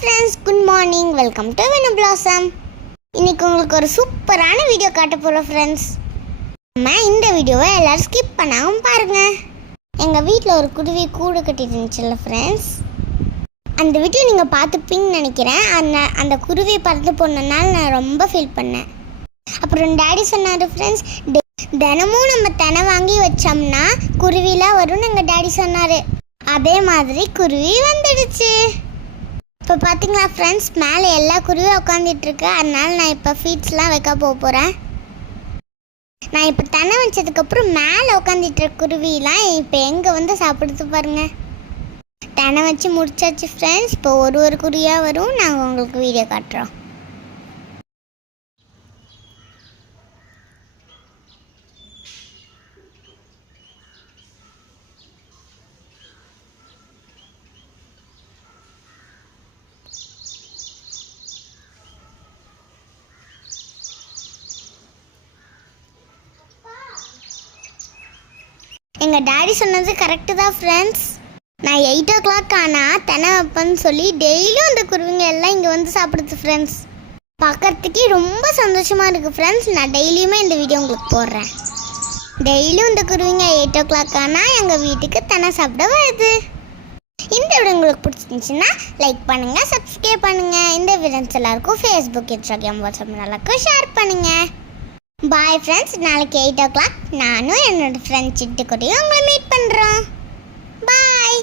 Friends, good morning. Welcome to Vinu blossom. இன்னைக்கு உங்களுக்கு ஒரு சூப்பரான வீடியோ காட்ட போகிறோம் ஃப்ரெண்ட்ஸ். நம்ம இந்த வீடியோவை எல்லோரும் ஸ்கிப் பண்ணாமல் பாருங்கள். எங்கள் வீட்டில் ஒரு குருவி கூடு கட்டிட்டு இருந்துச்சுல்ல ஃப்ரெண்ட்ஸ், அந்த வீடியோ நீங்கள் பார்த்துப்பீங்கன்னு நினைக்கிறேன். அந்த குருவி பறந்து போனதுனால நான் ரொம்ப ஃபீல் பண்ணேன். அப்புறம் டேடி சொன்னார் ஃப்ரெண்ட்ஸ், தினமும் நம்ம தெனை வாங்கி வச்சோம்னா குருவிலாம் வரும்னு எங்கள் டேடி சொன்னார். அதே மாதிரி குருவி வந்துடுச்சு. இப்போ பார்த்தீங்களா ஃப்ரெண்ட்ஸ், மேலே எல்லா குருவியும் உட்காந்துட்ருக்கு. அதனால நான் இப்போ ஃபீட்ஸ்லாம் வைக்க போகிறேன். நான் இப்போ தென்னை வச்சதுக்கப்புறம் மேலே உட்காந்துட்டு குருவிலாம் இப்போ எங்கே வந்து சாப்பிடுது பாருங்கள். தென்னை வச்சு முடிச்சாச்சு ஃப்ரெண்ட்ஸ். இப்போ ஒரு குருவியாக வரும், நாங்கள் உங்களுக்கு வீடியோ காட்டுறோம். எங்கள் டேடி சொன்னது கரெக்டு தான் ஃப்ரெண்ட்ஸ். நான் 8 o'clock ஆனால் தெனை வைப்பேன்னு சொல்லி டெய்லியும் அந்த குருவிங்க எல்லாம் இங்கே வந்து சாப்பிடுது ஃப்ரெண்ட்ஸ். பார்க்குறதுக்கே ரொம்ப சந்தோஷமாக இருக்குது ஃப்ரெண்ட்ஸ். நான் டெய்லியுமே இந்த வீடியோ உங்களுக்கு போடுறேன். டெய்லியும் இந்த குருவிங்க 8 o'clock ஆனால் எங்கள் வீட்டுக்கு தெனை சாப்பிட வருது. இந்த வீடியோ உங்களுக்கு பிடிச்சிருந்துச்சுன்னா லைக் பண்ணுங்கள், சப்ஸ்கிரைப் பண்ணுங்கள். இந்த வீடியோஸ் எல்லாருக்கும் ஃபேஸ்புக், இன்ஸ்டாகிராம், வாட்ஸ்அப் எல்லாருக்கும் ஷேர் பண்ணுங்கள். Bye friends. நாளைக்கு 8 o'clock நானும் என்னோடய ஃப்ரெண்ட் சிட்டுக்குட்டியும் உங்களை மீட் பண்ணுறோம். பாய்.